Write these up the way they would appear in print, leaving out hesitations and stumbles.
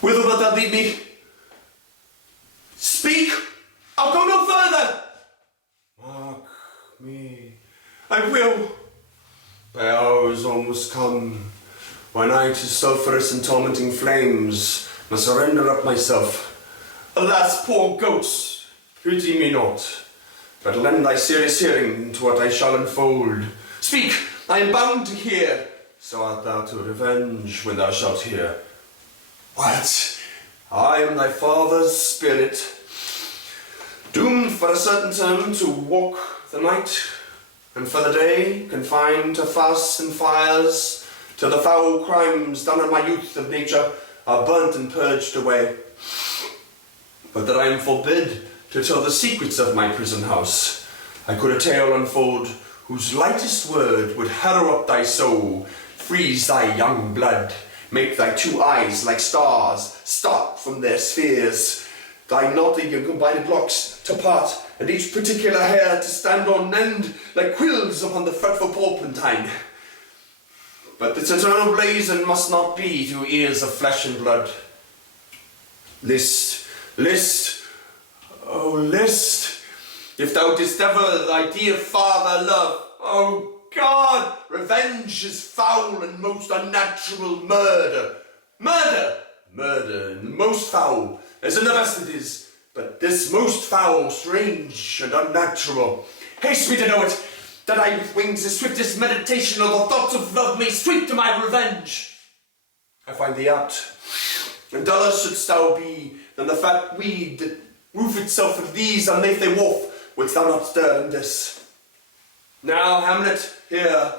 Whither wilt thou lead me? Speak! I'll go no further! Mark me. I will. My hour is almost come, when I to sulphurous and tormenting flames must surrender up myself. Alas, poor goats, pity me not, but lend thy serious hearing to what I shall unfold. Speak, I am bound to hear, so art thou to revenge when thou shalt hear. What? I am thy father's spirit, doomed for a certain term to walk the night, and for the day confined to fasts and fires, till the foul crimes done in my youth of nature are burnt and purged away. But that I am forbid to tell the secrets of my prison house, I could a tale unfold whose lightest word would harrow up thy soul, freeze thy young blood, make thy two eyes like stars start from their spheres, thy knotty and combined locks to part, and each particular hair to stand on end like quills upon the fretful porpentine. But this eternal blazon must not be through ears of flesh and blood. List, list, oh list, if thou didst ever thy dear father love, oh God, revenge is foul and most unnatural murder. Murder, murder, and most foul, as in the best it is, but this most foul, strange, and unnatural. Haste me to know it, that I with wings the swiftest meditation of the thoughts of love may sweep to my revenge. I find thee apt, and duller shouldst thou be than the fat weed that roof itself with these on Nathan Wharf, wouldst thou not stir in this. Now, Hamlet, here,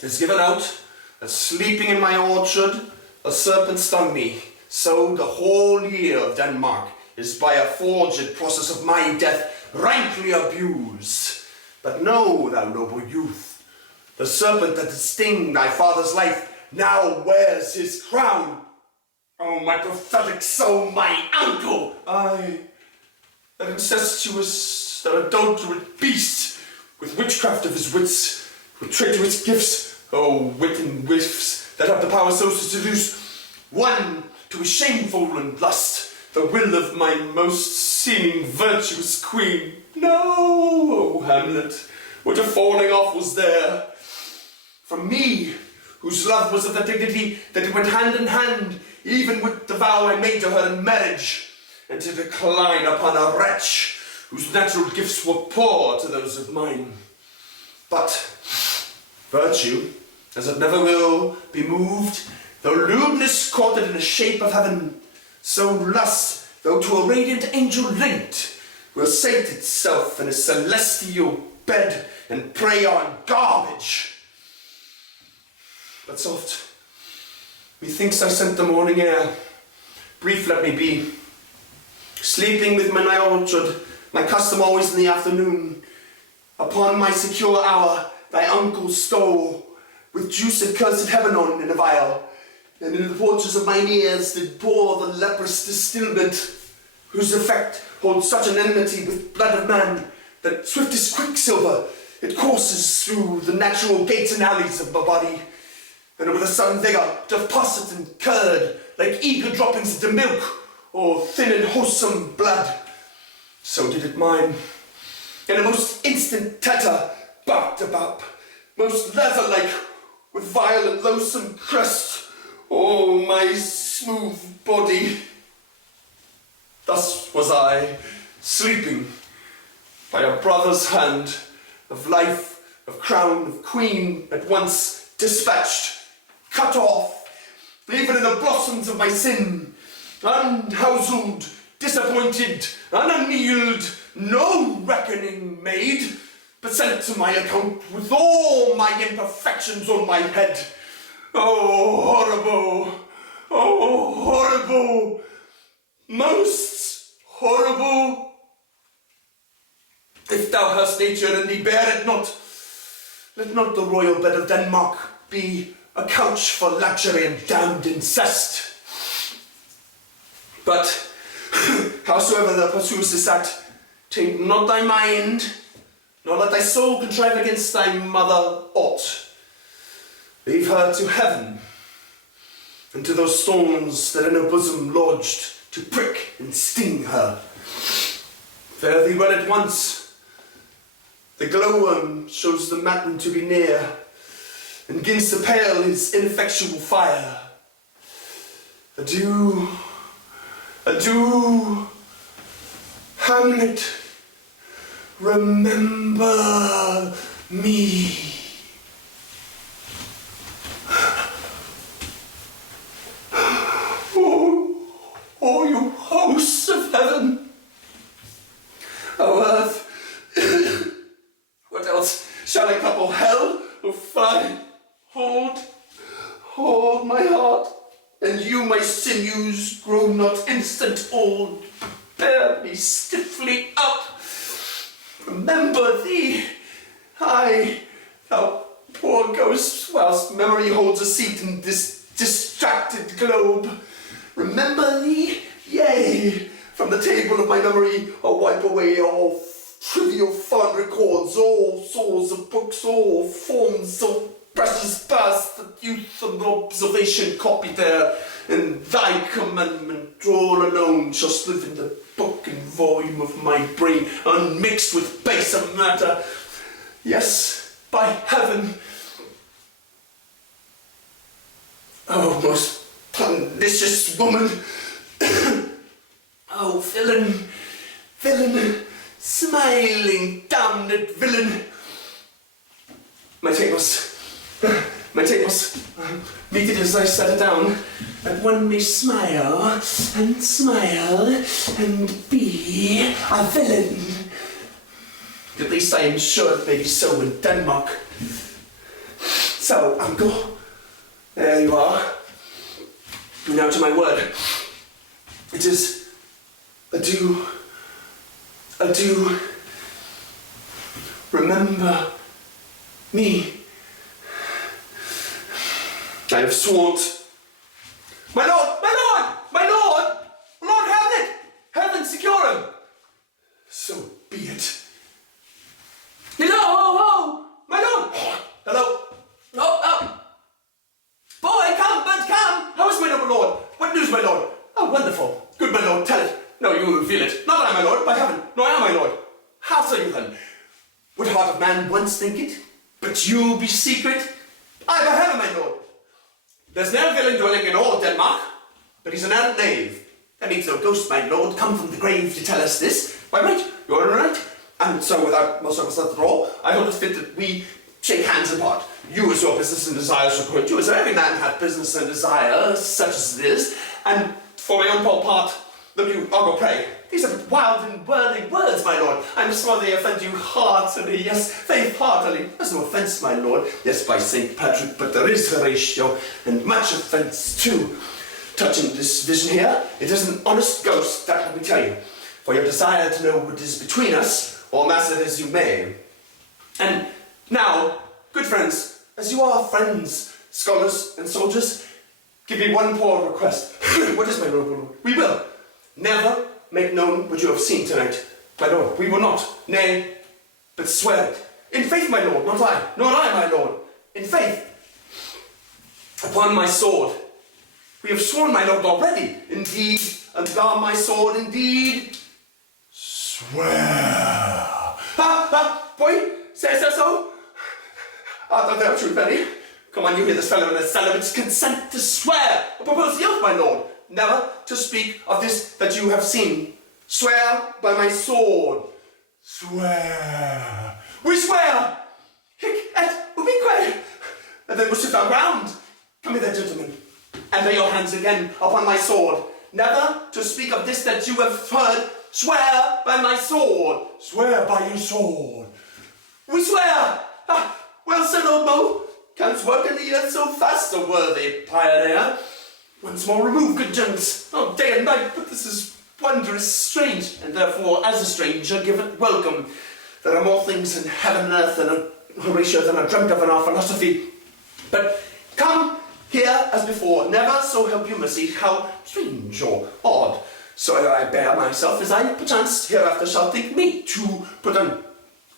is given out, as sleeping in my orchard, a serpent stung me, so the whole year of Denmark is by a forged process of my death rankly abused. But know, thou noble youth, the serpent that did sting thy father's life now wears his crown. Oh, my prophetic soul, my uncle! I, that incestuous, that adulterate beast, with witchcraft of his wits, with traitorous gifts, oh, wit and whiffs, that have the power so to seduce one to a shameful and lust, the will of my most seeming virtuous queen. No, oh Hamlet, what a falling off was there! From me, whose love was of the dignity that it went hand in hand, even with the vow I made to her in marriage, and to decline upon a wretch whose natural gifts were poor to those of mine. But virtue, as it never will be moved, though lewdness caught it in the shape of heaven, so lust, though to a radiant angel linked, will sate itself in a celestial bed and prey on garbage. But soft, methinks I scent the morning air. Brief let me be, sleeping with my orchard, my custom always in the afternoon. Upon my secure hour, thy uncle stole, with juice of cursed heaven on in a vial, and in the porches of mine ears did pour the leprous distilment, whose effect holds such an enmity with blood of man, that swift as quicksilver it courses through the natural gates and alleys of my body, and with a sudden vigour doth posset and curd, like eager droppings into milk, or thin and wholesome blood. So did it mine. In a most instant tetter, barked about, most leather-like, with vile and loathsome crest, oh, my smooth body. Thus was I, sleeping, by a brother's hand, of life, of crown, of queen, at once dispatched, cut off, even in the blossoms of my sin, unhouselled, disappointed, unannealed, no reckoning made, but sent to my account with all my imperfections on my head. Oh, horrible! Oh, horrible! Most horrible! If thou hast nature in thee, bear it not. Let not the royal bed of Denmark be a couch for luxury and damned incest. But howsoever thou pursuest this act, taint not thy mind, nor let thy soul contrive against thy mother aught. Leave her to heaven, and to those thorns that in her bosom lodged, to prick and sting her. Fare thee well at once. The glowworm shows the matin to be near, and gins to pale his ineffectual fire. Adieu, adieu, Hamlet, remember me. Oh, you hosts of heaven, oh earth, what else shall I couple hell? Oh, fie, hold my heart, and you, my sinews, grow not instant old. Bear me stiffly up. Remember thee, aye, thou poor ghost, whilst memory holds a seat in this distracted globe. Remember thee, yea, from the table of my memory I'll wipe away all trivial fond records, all sores of books, all forms so precious past that youth and observation copy there, and thy commandment drawn alone shall live in the book and volume of my brain, unmixed with baser matter. Yes, by heaven. Oh, most pernicious woman. Oh, villain, smiling, damned villain. My tables, meet it as I set it down, that one may smile, and be a villain. At least I am sure it may be so in Denmark. So, uncle, there you are. Now to my word. It is adieu, adieu. Remember me. I have sworn. My lord, Lord Hamlet, heaven secure him. So be it. Hello, my lord. Hello. Oh. Boy, come. How is my noble lord? What news, my lord? Oh, wonderful. Good, my lord, tell it. No, you will reveal it. Not I, my lord, by heaven, nor I, my lord. How say you then? Would heart of man once think it? But you be secret? I, by heaven, my lord. There's no villain dwelling in all Denmark, but he's an arrant knave. That means no ghost, my lord, come from the grave to tell us this. By right, you're right. And so, without more circumstance at all, I hold it fit that we shake hands apart. You as your business and desires require you, as every man hath business and desire, such as it is. And for my own poor part, look you, I'll go pray. These are but wild and worldly words, my lord. I'm sorry they offend you heartily, yes, very heartily. There's no offence, my lord, yes, by St. Patrick, but there is Horatio, and much offence too. Touching this vision here, it is an honest ghost, that let me tell you. For your desire to know what is between us, or mass it as you may. And now, good friends, as you are friends, scholars and soldiers, give me one poor request. What is my noble lord? We will never make known what you have seen tonight, my lord. We will not, nay, but swear it. In faith, my lord, not I, nor I, my lord. In faith, upon my sword. We have sworn, my lord, already. Indeed, and on my sword, indeed. Swear. Boy, says so? Art thou true, Benny? Come on, you hear this fellow in his cellar, it's consent to swear. I propose the oath, my lord, never to speak of this that you have seen. Swear by my sword. Swear. We swear. Hic et ubique. And then we'll sit our ground. Come hither, gentlemen, and lay your hands again upon my sword. Never to speak of this that you have heard. Swear by my sword. Swear by your sword. We swear. Well said, old Mo. Canst work in the earth so fast, so worthy pioneer. Once more remove, good gents. Oh, day and night, but this is wondrous strange, and therefore, as a stranger, give it welcome. There are more things in heaven and earth than Horatio than are dreamt of in our philosophy. But come here as before, never so help you mercy, how strange or odd So I bear myself as I perchance hereafter shall think meet to put an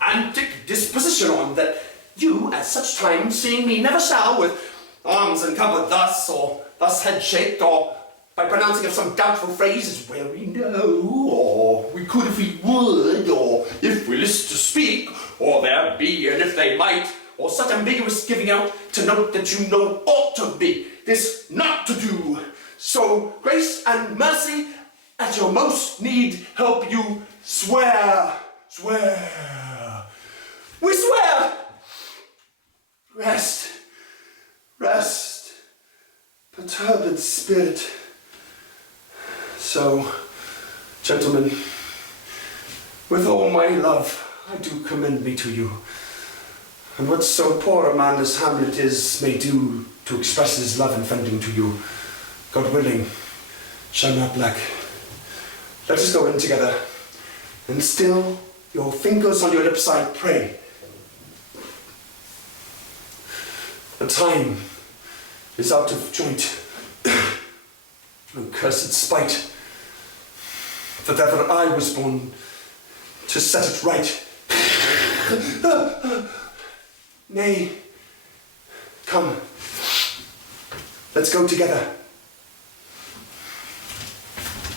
antic disposition on, that you at such times seeing me never shall with arms uncovered thus, or thus head shaped, or by pronouncing of some doubtful phrases, where we know, or we could if we would, or if we list to speak, or there be, and if they might, or such ambiguous giving out to note that you know ought to be, this not to do. So grace and mercy at your most need help you swear, swear. We swear. Rest, rest, perturbed spirit. So, gentlemen, with all my love, I do commend me to you. And what so poor a man as Hamlet is may do to express his love and friending to you, God willing, shall not lack. Let us go in together, and still your fingers on your lips I pray. The time is out of joint. No cursed spite, that ever I was born to set it right. Nay, come, let's go together.